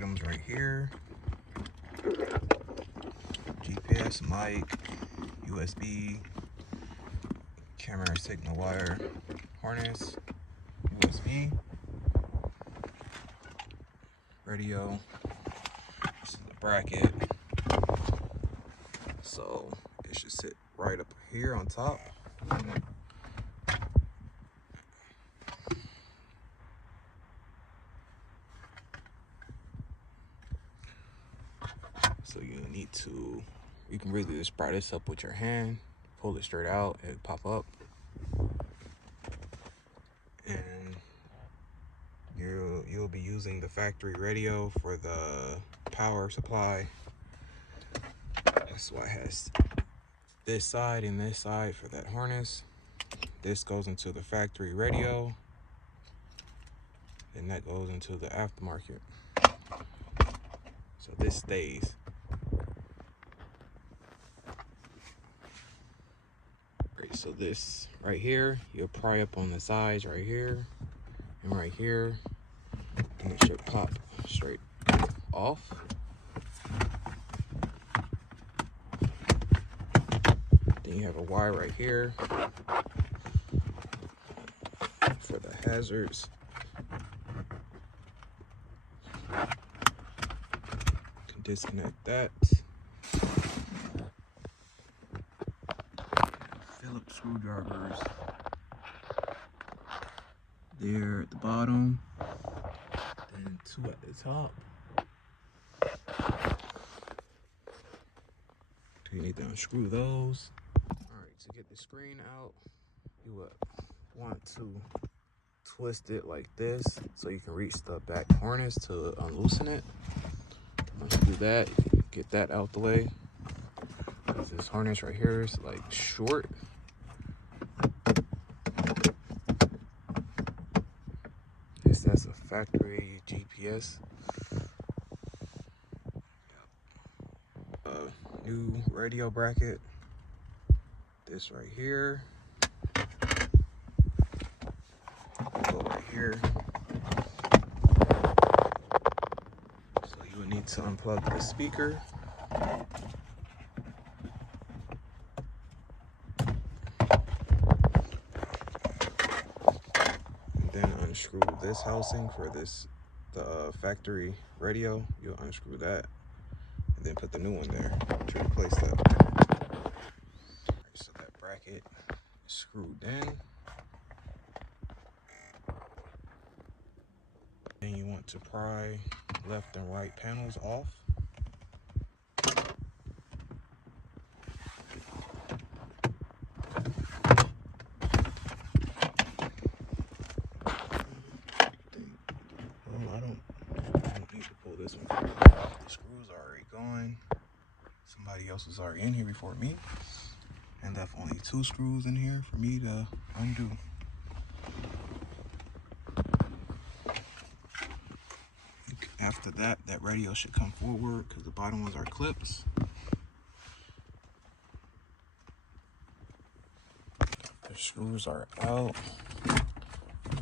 items right here. GPS, mic, USB, camera signal wire, harness, USB, radio. This is the bracket. So it should sit right up here on top. So you can really just pry this up with your hand, pull it straight out, it'll pop up. And you'll be using the factory radio for the power supply. That's why it has this side and this side for that harness. This goes into the factory radio, and that goes into the aftermarket. So this stays. Right, so this right here, you'll pry up on the sides right here and right here, and it should pop straight off. Then you have a wire right here for the hazards. You can disconnect that. Phillips screwdrivers. There at the bottom, and 2 at the top. You need to unscrew those. Alright, to get the screen out, you would want to twist it like this so you can reach the back harness to unloosen it. Once you do that, get that out the way. This harness right here is like short. This has a factory GPS. New radio bracket. This right here. Go right here. So you would need to unplug the speaker. And then unscrew this housing for the factory radio. You'll unscrew that. And then put the new one there to replace that. Right, so that bracket is screwed in. Then you want to pry left and right panels off. Well, I don't need to pull this one. The screws are already going. Somebody else was already in here before me, and left only 2 screws in here for me to undo. After that, that radio should come forward because the bottom ones are clips. The screws are out.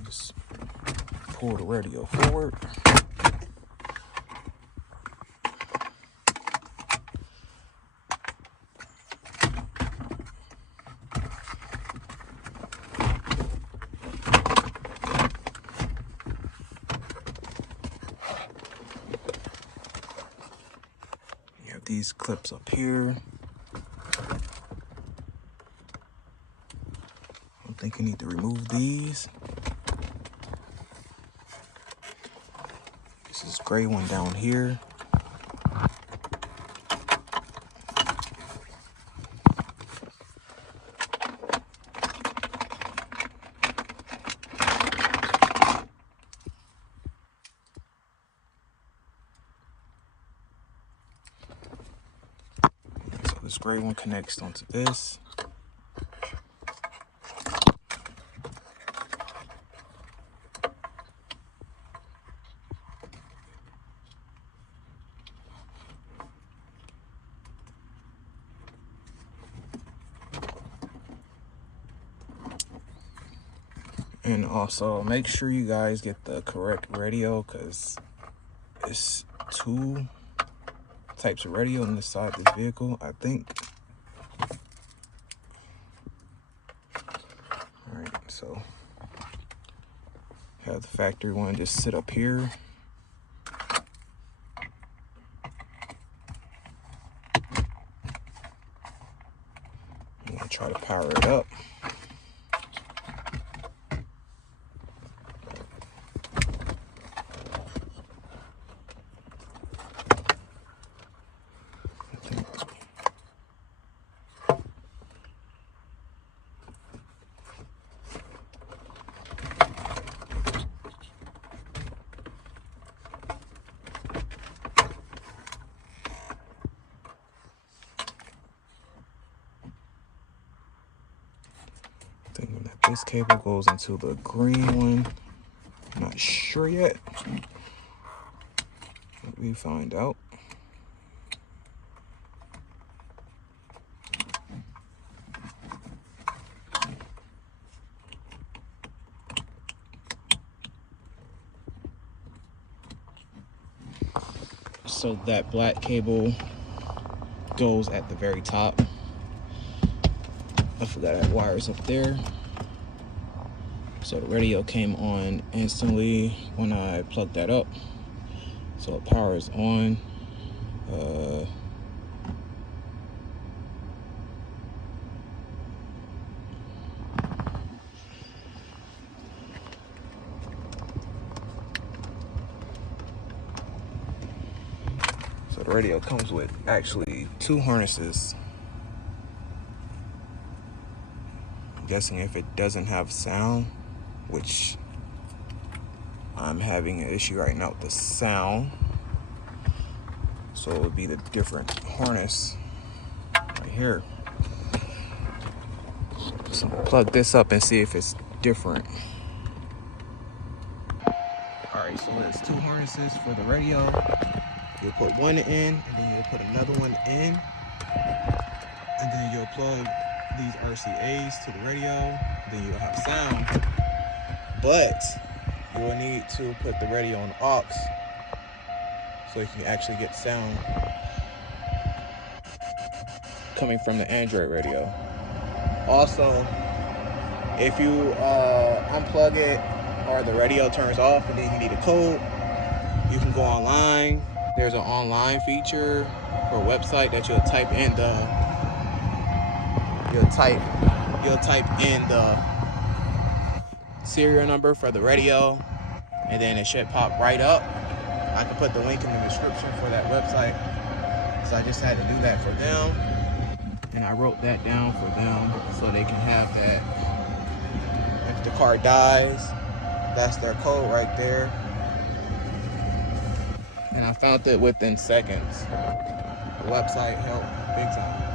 Just pull the radio forward. These clips up here. I think you need to remove these. This is gray one down here. This gray one connects onto this. And also make sure you guys get the correct radio, because it's 2 types of radio on the side of this vehicle, I think. All right, so have the factory one just sit up here. I'm gonna try to power it up. Thinking that this cable goes into the green one. I'm not sure yet. Let me find out. So that black cable goes at the very top. I forgot I had wires up there. So the radio came on instantly when I plugged that up. So it powers on. So the radio comes with actually 2 harnesses. I'm guessing if it doesn't have sound, which I'm having an issue right now with the sound, so it would be the different harness right here. So I'm gonna plug this up and see if it's different. Alright, so there's 2 harnesses for the radio. You'll put one in, and then you'll put another one in, and then you'll plug these RCAs to the radio. Then you'll have sound, but you will need to put the radio on aux so you can actually get sound coming from the Android radio. Also, if you unplug it or the radio turns off and then you need a code, you can go online. There's an online feature or website that you'll type in the serial number for the radio, and then it should pop right up. I can put the link in the description for that website. So I just had to do that for them, and I wrote that down for them so they can have that. If the car dies, that's their code right there. And I found it within seconds. The website helped big time.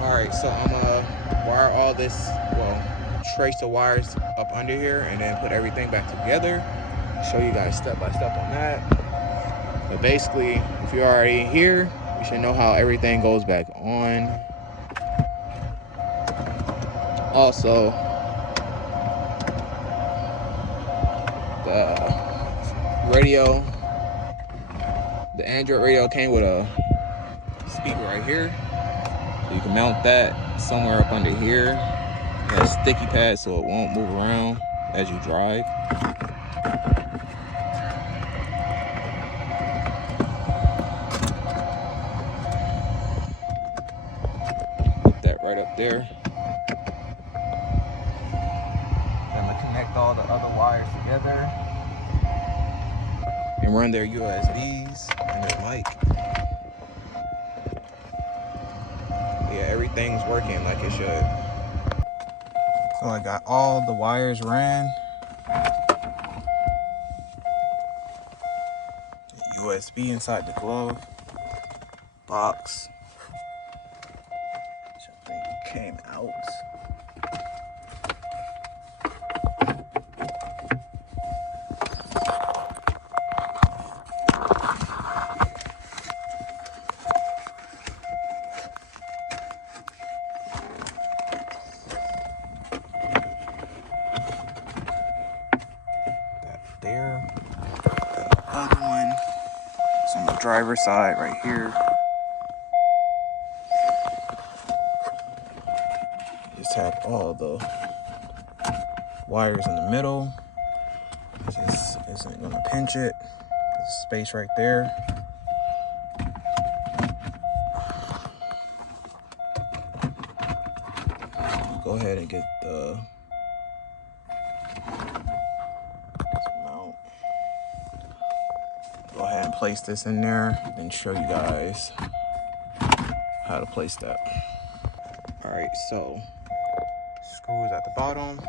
Alright, so I'm gonna wire all this, trace the wires up under here and then put everything back together. Show you guys step by step on that. But basically, if you're already here, you should know how everything goes back on. Also, the Android radio came with a speaker right here. So you can mount that somewhere up under here. It has a sticky pad so it won't move around as you drive. Put that right up there. Then I'm gonna connect all the other wires together and run their USBs and their mic. Yeah, everything's working like it should. So I got all the wires ran. USB inside the glove box, which I think came out. There. The other one on the driver's side right here. Just have all the wires in the middle. This isn't gonna pinch it. There's space right there. Go ahead and get the mount. Go ahead and place this in there, then show you guys how to place that. All right, so screws at the bottom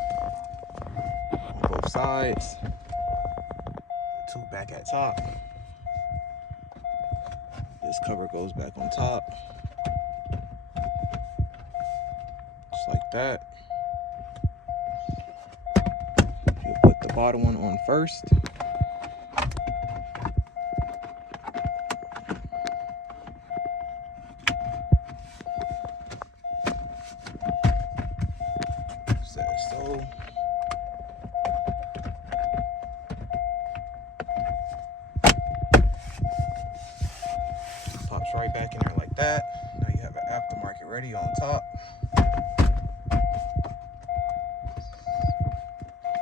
on both sides, the two back at top. This cover goes back on top, just like that. You'll put the bottom one on first. So pops right back in there like that. Now you have an aftermarket radio on top.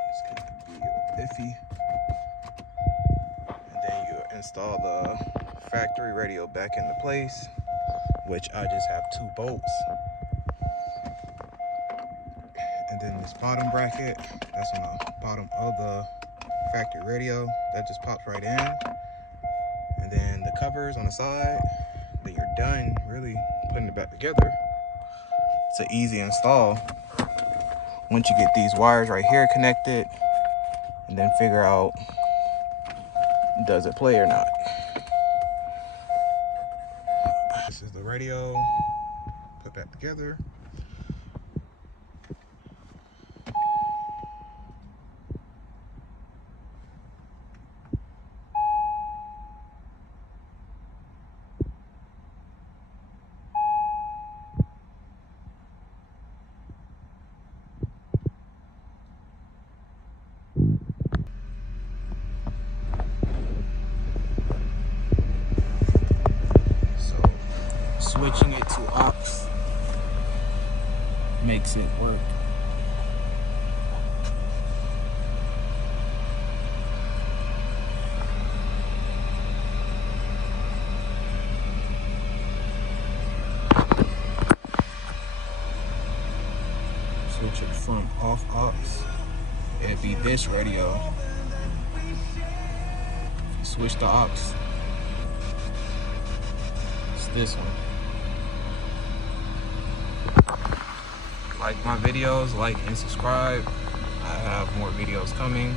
It's gonna be a little iffy. And then you install the factory radio back into place, which I just have 2 bolts. And then this bottom bracket, that's on the bottom of the factory radio, that just pops right in. And then the covers on the side, then you're done really putting it back together. It's an easy install once you get these wires right here connected, and then figure out, does it play or not. This is the radio, put that together. Switching it to aux makes it work. Switch it from off aux. It'd be this radio. Switch the aux. It's this one. Like my videos, like and subscribe. I have more videos coming.